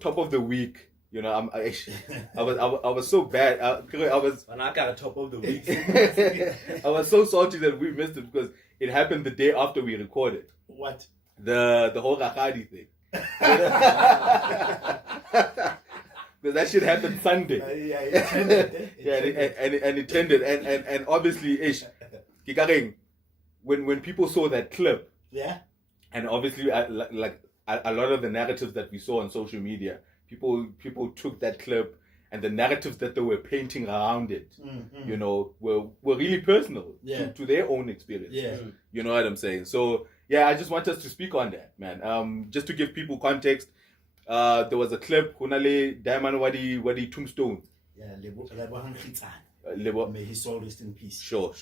top of the week. I was so bad. I was. And I got a top of the week. I was so salty that we missed it because it happened the day after we recorded. What? The whole Rakgadi thing. Because that shit happened Sunday. Yeah, it tended. It tended, and obviously, Kikaring, when people saw that clip, and obviously, like a lot of the narratives that we saw on social media, people took that clip and the narratives that they were painting around it, were really personal to their own experience. Yeah. You know what I'm saying? So yeah, I just want us to speak on that, man. Just to give people context, there was a clip, Hunale Diamond Wadi Tombstone. Yeah, may his soul rest in peace. Sure.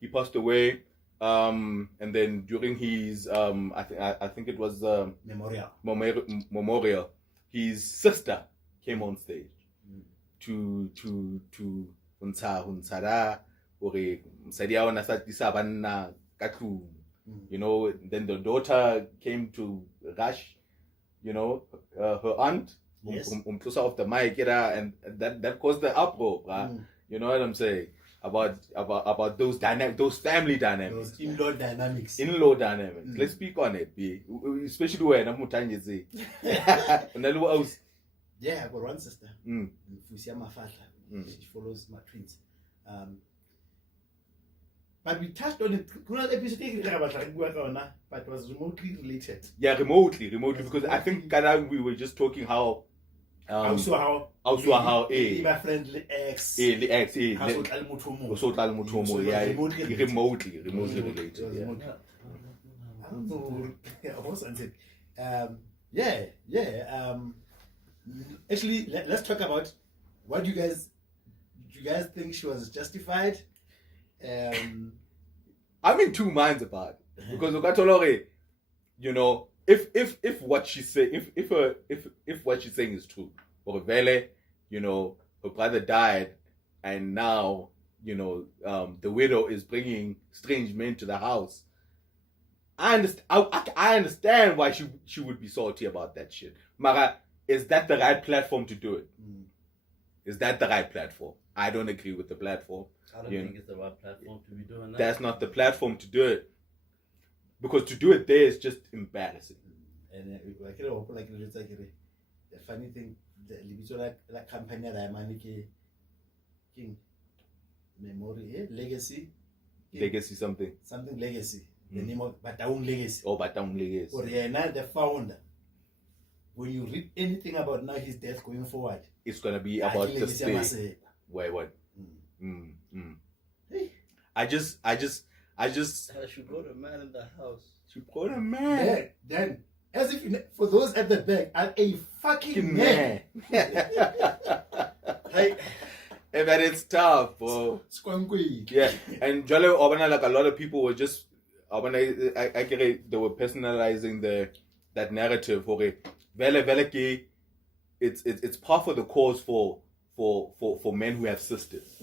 He passed away. And then during his I think it was memorial, his sister came on stage to untshara gore msadi ya ona sa tisa banna ka tlung. Then the daughter came to rush, her aunt, umtlosa off the mic, and that caused the uproar, you know what I'm saying, about those family dynamics, those in-law dynamics. Let's speak on it, especially when I'm Mutanyezi. Yeah, I've got one sister, Fusia Mafata. She follows my twins. But we touched on it. But it was remotely related. Yeah, remotely, because I think we were just talking how. Also how friendly ex. Remotely related. I don't know. Actually, let's talk about what you guys think she was justified. I'm in two minds about it because if what she's saying, if what she's saying is true, or Vele, her brother died, and now the widow is bringing strange men to the house. I understand why she would be salty about that shit. Mara, is that the right platform to do it? Is that the right platform? I don't agree with the platform. I don't think it's the right platform to be doing that. That's not the platform to do it. Because to do it there is just embarrassing. And like the funny thing, the company that I'm King Memory, Legacy. Legacy something. Something Legacy. The name of Bataung Legacy. Oh, Bataung Legacy. Or now the founder. When you read anything about now his death going forward, it's gonna be about the state. Wait, what? Hey. I just I should go to a man in the house. Should go to a man. Then as if for those at the back, I'm a fucking man. Hey, but it's tough, bro. Yeah, and Jolly, like a lot of people were just, I get it, they were personalizing that narrative. Okay, it's part of the cause for men who have sisters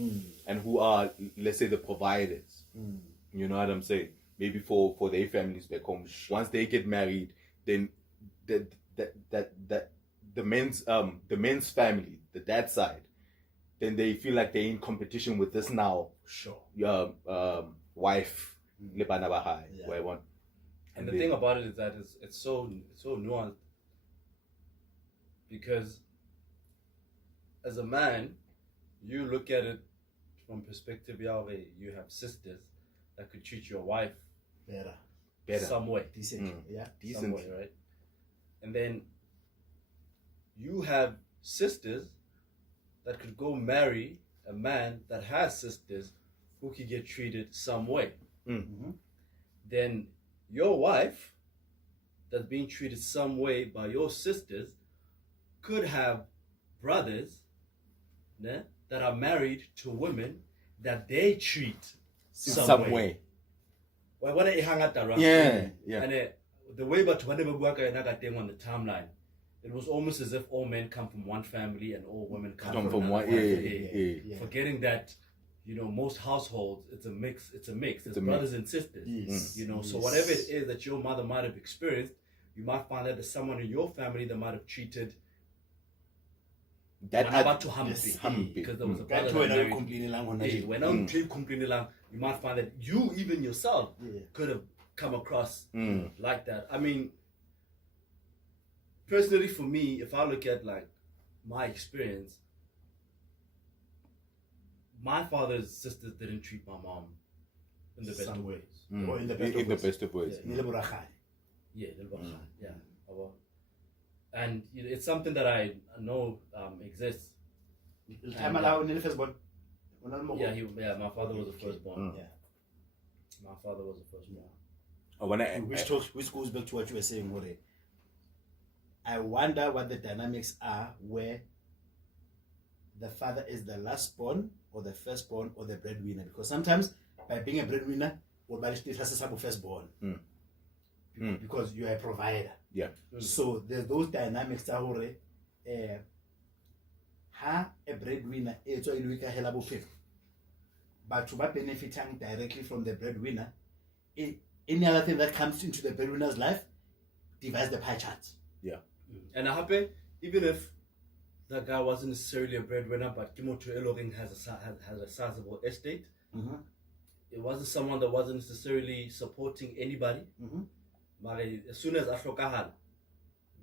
and who are, let's say, the providers. You know what I'm saying? Maybe for their families back home. Once they get married, then the men's family, the dad side, then they feel like they're in competition with this now. Sure. Wife, yeah. And the thing about it is that it's so nuanced, because as a man, you look at it from perspective Yahweh, you have sisters that could treat your wife better. Some way. Decent. Decent. Some way, right? And then you have sisters that could go marry a man that has sisters who could get treated some way. Then your wife that's being treated some way by your sisters could have brothers that are married to women that they treat some way. Yeah. And the way but on the timeline, it was almost as if all men come from one family and all women come from one family. Forgetting that, most households, it's a mix. It's brothers and sisters. So whatever it is that your mother might have experienced, you might find that there's someone in your family that might have treated That When about to yes, Hampe. because there was a Ka brother ntho that wena o married. complain-elang hona Hey, tje. when I'm complaining, you might find that you even yourself Yeah. could have come across Mm. like that. I mean, personally, for me, if I look at like my experience, my father's sisters didn't treat my mom in the best Some of way. ways. Or in the best of ways. ways. Nile bo Rakgadi. Yeah, yeah. And it's something that I know exists. Time allow Nile firstborn. Yeah, my father was the firstborn. Yeah. My father was the firstborn. Which goes back to what you were saying, Hore. I wonder what the dynamics are where the father is the last born or the firstborn or the breadwinner. Because sometimes by being a breadwinner, or by the firstborn. Because you are a provider. Yeah. So there's those dynamics that Hore. Ha a breadwinner, it's all you can help but to benefiting directly from the breadwinner, any other thing that comes into the breadwinner's life divides the pie chart. Yeah. And I happen, even if that guy wasn't necessarily a breadwinner, but Kimoto Elohim has a sizable estate. It wasn't someone that wasn't necessarily supporting anybody. But as soon as Afrokahal,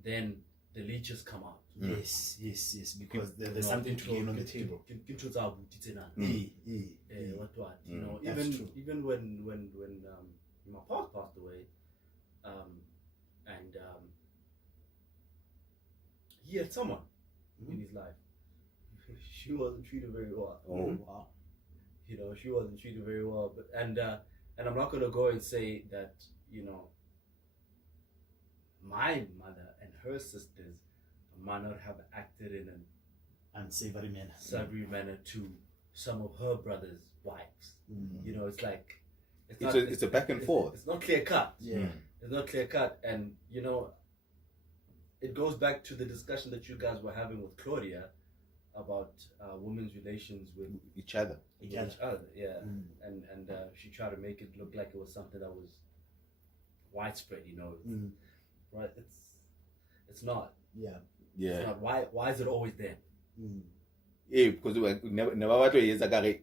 then the leeches come out. Yes, because there's something to gain on the table. Even when my past passed away, and he had someone in his life. She wasn't treated very well. Oh wow! She wasn't treated very well. But and I'm not gonna go and say that my mother and her sisters might not have acted in an unsavory manner to some of her brothers' wives. It's like it's a back and forth. It's not clear cut. Yeah. It's not clear cut, and it goes back to the discussion that you guys were having with Claudia about women's relations with each other. Yeah. And she tried to make it look like it was something that was widespread. Right? It's not. Yeah. It's not. Why is it always there? Yeah, because never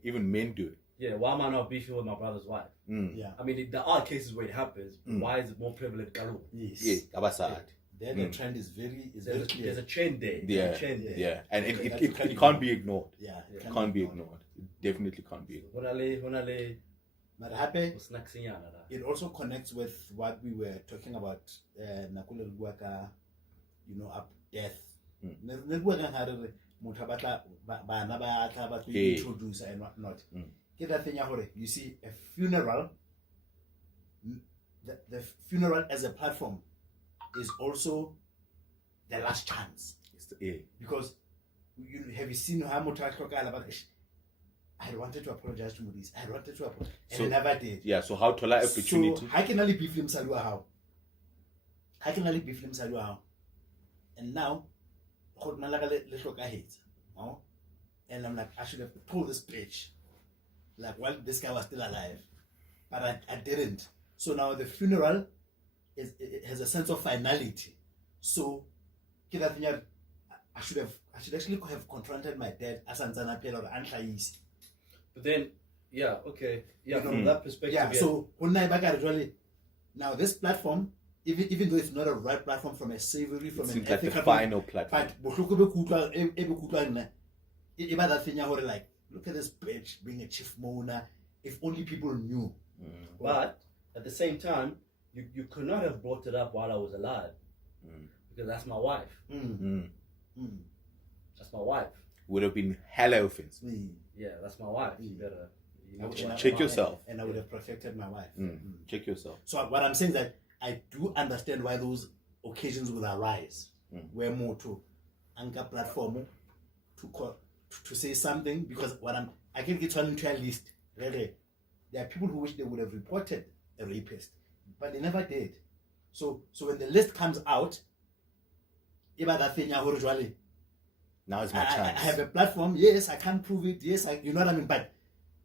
even men do it. Yeah, why am I not beefing with my brother's wife? Yeah. I mean, there are cases where it happens, but why is it more prevalent? Yes. Yeah, Abasad. There the trend is very clear. There's a trend there. Yeah. And it can't be ignored. Yeah. It can't be ignored. It definitely can't be ignored. But happy, it also connects with what we were talking about, up death. Introduce and whatnot. Get that thing, you see, a funeral, the funeral as a platform is also the last chance. Because have you seen how much I wanted to apologize to Moody's. I wanted to apologize. And I never did. Yeah, so how to allow opportunity? So how can I beef him how? How can I beef him how? And now and I'm like, I should have told this bitch like while this guy was still alive. But I didn't. So now the funeral it has a sense of finality. So I should actually have confronted my dad as Anzana or Antlais. But then from that perspective. Yeah, so now this platform, even though it's not a right platform from a savory, from it an seems like the ethical final platform. But like, look at this bitch being a chief mourner. If only people knew. But at the same time, you could not have brought it up while I was alive. Because that's my wife. That's my wife. Would have been hella offensive. Yeah, that's my wife. You better check yourself. And I would have protected my wife. Check yourself. So what I'm saying is that I do understand why those occasions will arise. Where more to anchor platform to say something, because I can get into a list. Really, there are people who wish they would have reported a rapist, but they never did. So when the list comes out, now it's my chance. I have a platform. Yes, I can't prove it. Yes, you know what I mean. But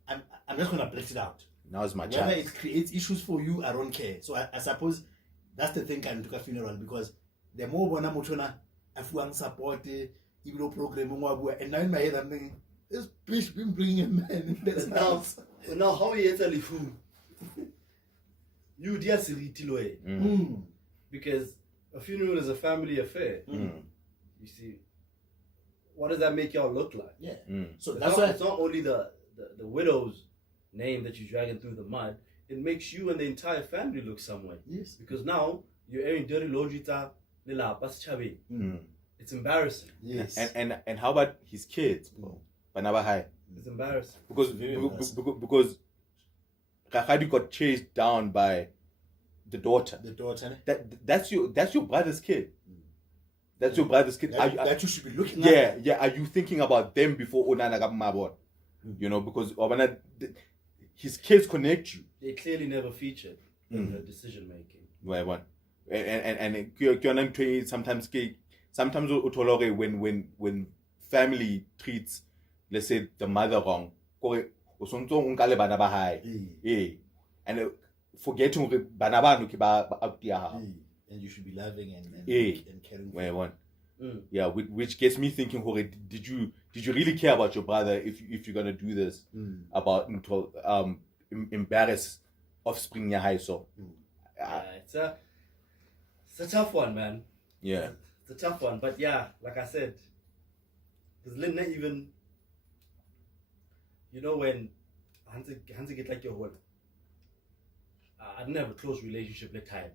I'm just gonna blurt it out. Now it's my Whether chance. it creates issues for you, I don't care. So I suppose that's the thing. Can took a funeral because the more bona motona afuang support even program, and now in my head I'm thinking, this bitch been bringing a man in this house. Now how you actually fool? You dear silly because a funeral is a family affair. You see, what does that make y'all look like? Yeah. So So that's that's why it's not only the widow's name that you're dragging through the mud. It makes you and the entire family look some way. yes. Because now you're airing dirty lojita nila paschabe. It's embarrassing. Yes. And how about his kids, bro? Banaba high. It's embarrassing. Because Rakgadi got chased down by the daughter. The daughter. That's your brother's kid. That's your brother's kid. That you should be looking at. Yeah. Are you thinking about them before Onana got mabon? You know, because his kids connect you. They clearly never featured in the decision making. Right one. And sometimes utolore when family treats, let's say, the mother wrong, and forgetting bana banu ke ba out there. And you should be loving and caring for one. Yeah, which gets me thinking, did you really care about your brother if you're gonna do this about embarrass offspring ya high so? It's a tough one, man. Yeah, it's a tough one, but yeah, like I said, because Linda even, you know, when Hansi get like your whole, I didn't have a close relationship with time,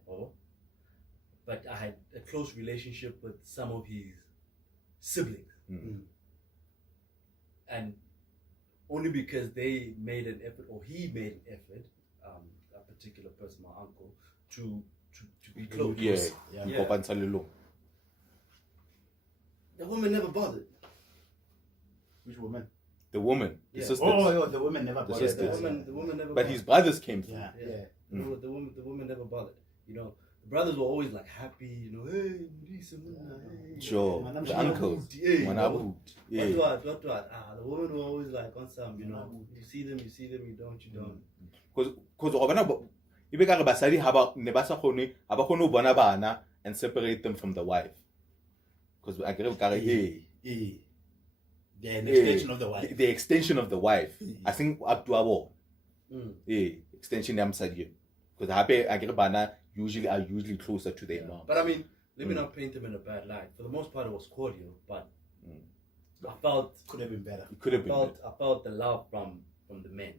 but I had a close relationship with some of his siblings, and only because they made an effort, or he made an effort, a particular person, my uncle, to be close. Yeah. The woman never bothered. Which woman? The woman, the Yeah. sisters. Oh, the woman never bothered. sisters. The woman never. But bothered. his brothers came through. Yeah. The woman never bothered. You know, the brothers were always like happy. You know, hey, hey. Sure, the uncles. What? Yeah. The women were always like on some. You know, you see them, you don't. Because ibekare basadi ne ba sa kgone ho bona bana and separate them from the wife. Because I get the extension of the wife. The extension of the wife. I think up to our extension of the because I get bana are usually closer to their mom. But I mean, let me not paint them in a bad light. For the most part, it was cordial, but I felt could have been better. It could have been. I felt the love from the men.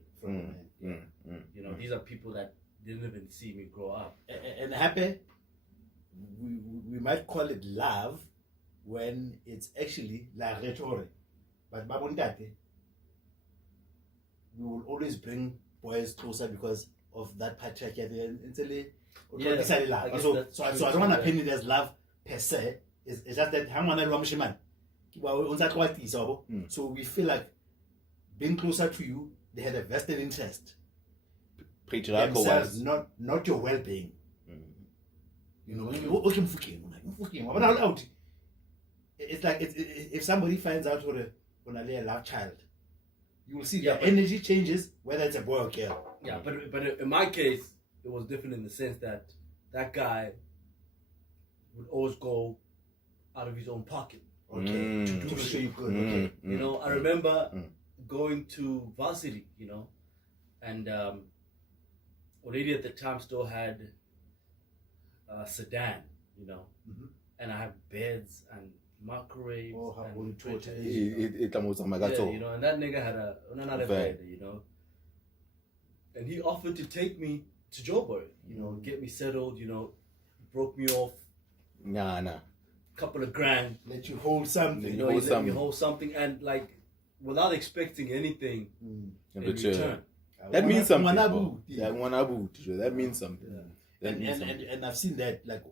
You know, these are people that didn't even see me grow up. And happy, we might call it love when it's actually la retore. But babundate, we will always bring boys closer because of that patriarchy. So I don't want to paint it as love per se. It's just that so we feel like being closer to you, they had a vested interest. Patriarchal themselves, not your well-being. You know, it's like if somebody finds out when I lay a love child, you will see the energy changes whether it's a boy or girl. Yeah, but in my case, it was different in the sense that that guy would always go out of his own pocket. Okay, to show you good. Okay, you know, I remember going to varsity, you know, and already at the time still had a sedan, you know, and I have beds and microwaves and printers, you know, and that nigga had another bed, you know, and he offered to take me to Joburg, you know, get me settled, you know, broke me off, couple of grand, let you hold something, you know, let me hold something, and like without expecting anything in return. That means something. That means something. And I've seen that, like